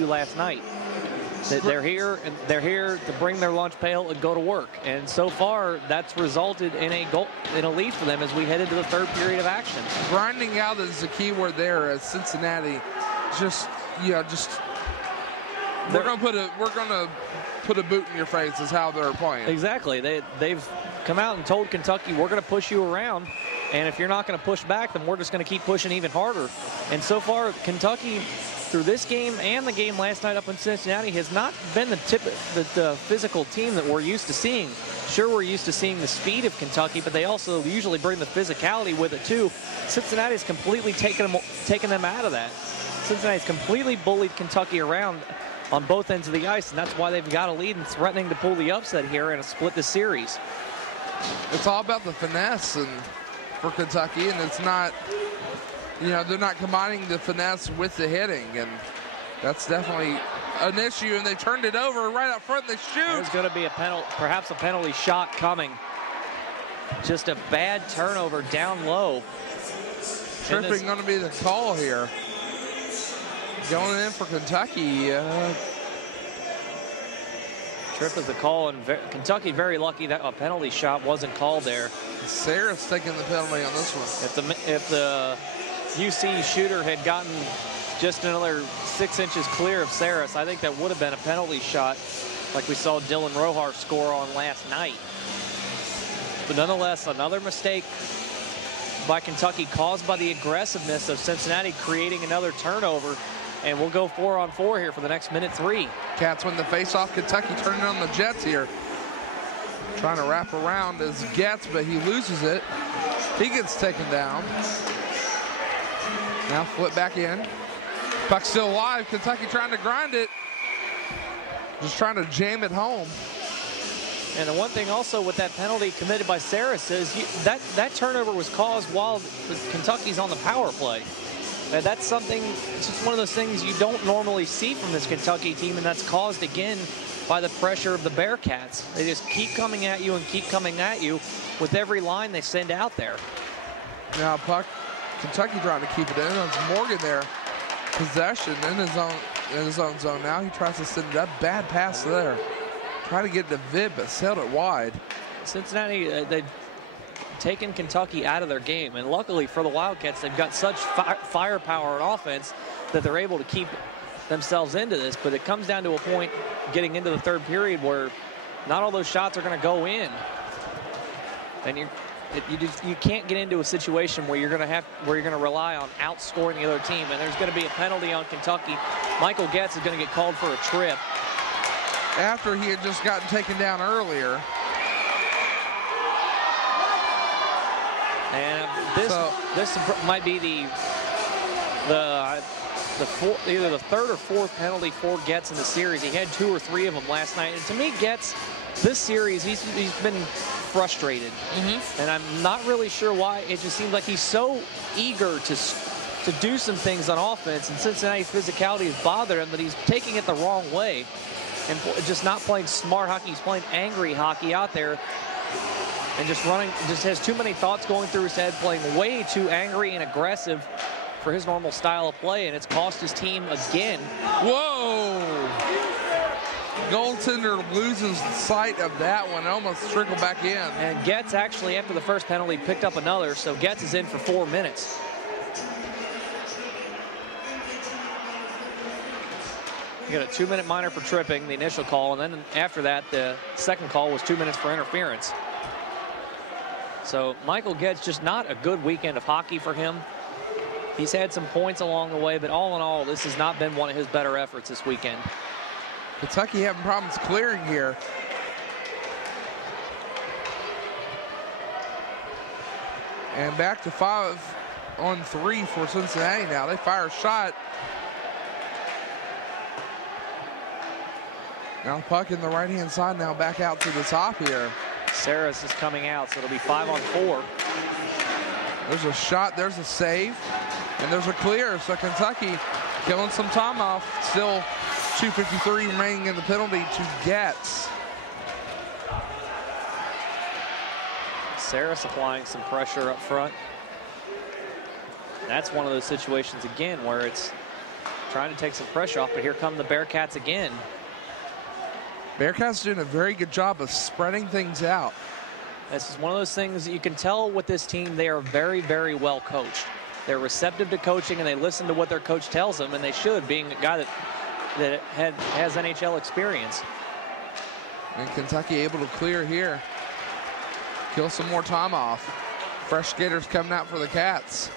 last night. That they're here to bring their lunch pail and go to work. And so far, that's resulted in a goal, in a lead for them as we head into the third period of action. Grinding out is the key word there. As Cincinnati, we're gonna put a boot in your face is how they're playing. Exactly. They've come out and told Kentucky, we're going to push you around, and if you're not going to push back, then we're just going to keep pushing even harder. And so far, Kentucky, through this game and the game last night up in Cincinnati, has not been the physical team that we're used to seeing. Sure, we're used to seeing the speed of Kentucky, but they also usually bring the physicality with it too. Cincinnati's completely taken them out of that. Cincinnati's completely bullied Kentucky around on both ends of the ice, and that's why they've got a lead and threatening to pull the upset here and split the series. It's all about the finesse for Kentucky, and it's not, they're not combining the finesse with the hitting, and that's definitely an issue, and they turned it over right up front, they shoot. There's going to be perhaps a penalty shot coming. Just a bad turnover down low. Tripping going to be the call here. Going in for Kentucky. Trip is the call, and Kentucky very lucky that a penalty shot wasn't called there. Sarah's taking the penalty on this one. If the UC shooter had gotten just another 6 inches clear of Saris, I think that would have been a penalty shot like we saw Dylan Rohar score on last night. But nonetheless, another mistake by Kentucky caused by the aggressiveness of Cincinnati creating another turnover. And we'll go 4-on-4 here for the next minute 3. Cats win the face-off. Kentucky turning on the Jets here. Trying to wrap around as Getz, but he loses it. He gets taken down. Now flip back in. Puck still alive. Kentucky trying to grind it. Just trying to jam it home. And the one thing also with that penalty committed by Saris is that turnover was caused while Kentucky's on the power play. And that's something, it's just one of those things you don't normally see from this Kentucky team, and that's caused again by the pressure of the Bearcats. They just keep coming at you and keep coming at you with every line they send out there. Now puck, Kentucky trying to keep it in. It's Morgan there, possession in his own zone. Now he tries to send that bad pass there. Try to get it to Vibb, but sailed it wide. Cincinnati, they've taken Kentucky out of their game, and luckily for the Wildcats, they've got such firepower on offense that they're able to keep themselves into this. But it comes down to a point getting into the third period where not all those shots are going to go in, and you can't get into a situation where you're going to rely on outscoring the other team. And there's going to be a penalty on Kentucky. Michael Getz is going to get called for a trip after he had just gotten taken down earlier. And this might be either the third or fourth penalty for Getz in the series. He had 2 or 3 of them last night. And to me, Getz, this series, he's been frustrated. And I'm not really sure why. It just seems like he's so eager to do some things on offense, and Cincinnati's physicality has bothered him that he's taking it the wrong way and just not playing smart hockey. He's playing angry hockey out there. And just has too many thoughts going through his head, playing way too angry and aggressive for his normal style of play, and it's cost his team again. Whoa! Goaltender loses sight of that one, almost trickled back in. And Getz actually, after the first penalty, picked up another, so Getz is in for 4 minutes. You got a 2-minute minor for tripping, the initial call, and then after that, the second call was 2 minutes for interference. So Michael Getz, just not a good weekend of hockey for him. He's had some points along the way, but all in all, this has not been one of his better efforts this weekend. Kentucky having problems clearing here. And back to 5-on-3 for Cincinnati now. They fire a shot. Now puck in the right-hand side now, back out to the top here. Saris is coming out, so it'll be 5-on-4. There's a shot, there's a save, and there's a clear. So Kentucky killing some time off. Still 2:53 remaining in the penalty to Getz. Saris applying some pressure up front. That's one of those situations again where it's trying to take some pressure off, but here come the Bearcats again. Bearcats doing a very good job of spreading things out. This is one of those things that you can tell with this team. They are very, very well coached. They're receptive to coaching, and they listen to what their coach tells them, and they should, being a guy that has NHL experience. And Kentucky able to clear here. Kill some more time off. Fresh skaters coming out for the Cats.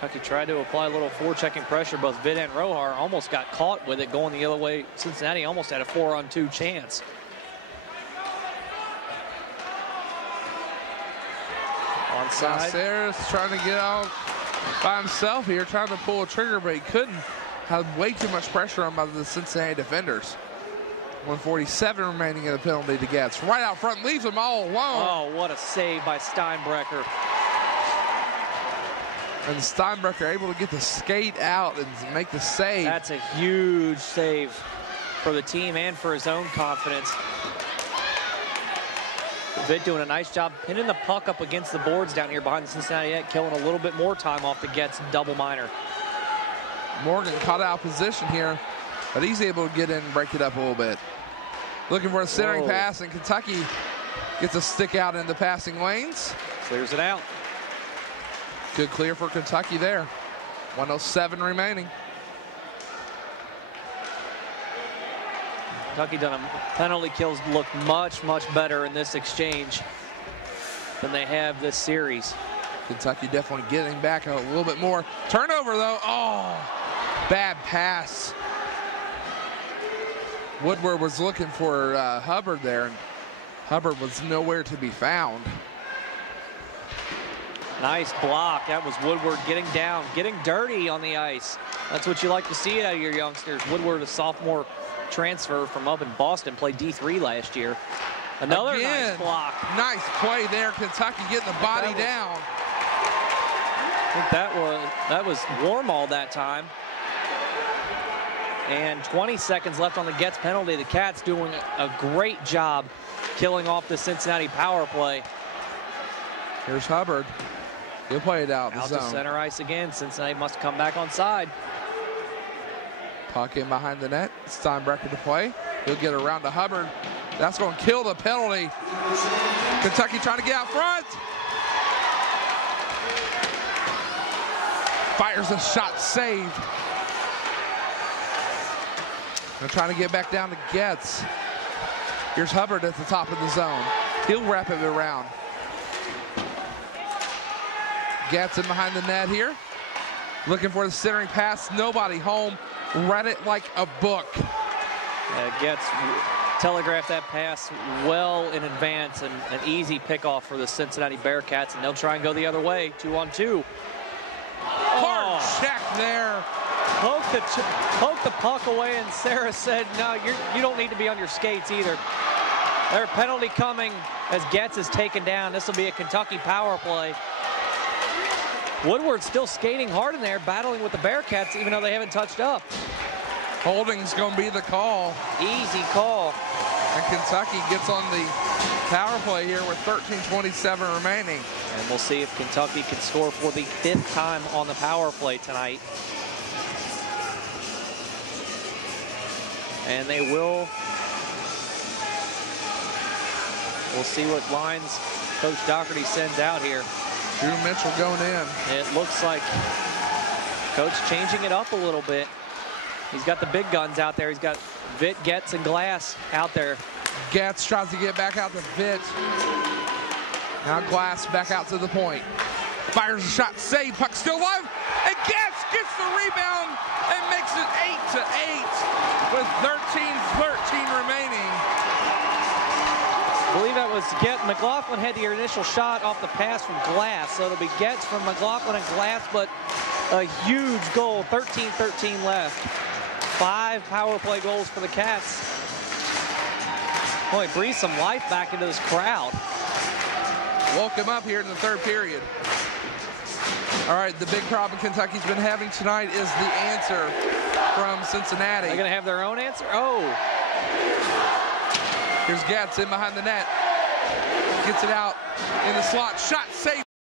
Kentucky tried to apply a little forechecking pressure. Both Vid and Rohar almost got caught with it going the other way. Cincinnati almost had a 4-on-2 chance. Onside. Sarah's trying to get out by himself here, trying to pull a trigger, but he couldn't. Had way too much pressure on by the Cincinnati defenders. 1:47 remaining in the penalty to Getz. Right out front, leaves them all alone. Oh, what a save by Steinbrecher. And Steinbrecher able to get the skate out and make the save. That's a huge save for the team and for his own confidence. Vitt doing a nice job pinning the puck up against the boards down here behind the Cincinnati net, killing a little bit more time off the Getz double minor. Morgan caught out position here, but he's able to get in and break it up a little bit. Looking for a centering pass, and Kentucky gets a stick out in the passing lanes. Clears it out. Good clear for Kentucky there. 1:07 remaining. Kentucky done a penalty kills look much, much better in this exchange than they have this series. Kentucky definitely getting back a little bit more. Turnover though, oh, bad pass. Woodward was looking for Hubbard there, and Hubbard was nowhere to be found. Nice block. That was Woodward getting down, getting dirty on the ice. That's what you like to see out of your youngsters. Woodward, a sophomore transfer from up in Boston, played D3 last year. Another nice block. Nice play there. Kentucky getting the body down. I think that was Warmall that time. And 20 seconds left on the Getz penalty. The Cats doing a great job killing off the Cincinnati power play. Here's Hubbard. He'll play it out. Out to center ice again. Cincinnati must come back on side. Puck in behind the net. Steinbrecher to play. He'll get around to Hubbard. That's going to kill the penalty. Kentucky trying to get out front. Fires a shot, saved. They're trying to get back down to Getz. Here's Hubbard at the top of the zone. He'll wrap it around. Getz in behind the net here. Looking for the centering pass. Nobody home. Read it like a book. Getz telegraphed that pass well in advance, and an easy pickoff for the Cincinnati Bearcats, and they'll try and go the other way, 2-on-2. Hard check there. Poked the puck away, and Sarah said, no, you don't need to be on your skates either. There's a penalty coming as Getz is taken down. This will be a Kentucky power play. Woodward's still skating hard in there, battling with the Bearcats, even though they haven't touched up. Holding's going to be the call. Easy call. And Kentucky gets on the power play here with 13:27 remaining. And we'll see if Kentucky can score for the 5th time on the power play tonight. And they will. We'll see what lines Coach Doherty sends out here. Drew Mitchell going in. It looks like Coach changing it up a little bit. He's got the big guns out there. He's got Vitt, Getz, and Glass out there. Getz tries to get back out to Vitt. Now Glass back out to the point. Fires a shot, save, puck still alive. And Getz gets the rebound and makes it 8-8 with 13:13 remaining. I believe that was McLaughlin had the initial shot off the pass from Glass. So it'll be Getz from McLaughlin and Glass, but a huge goal, 13-13 left. 5 power play goals for the Cats. Boy, breathe some life back into this crowd. Woke him up here in the 3rd period. All right, the big problem Kentucky's been having tonight is the answer from Cincinnati. They're going to have their own answer? Oh. Here's Getz in behind the net. Gets it out in the slot. Shot, save.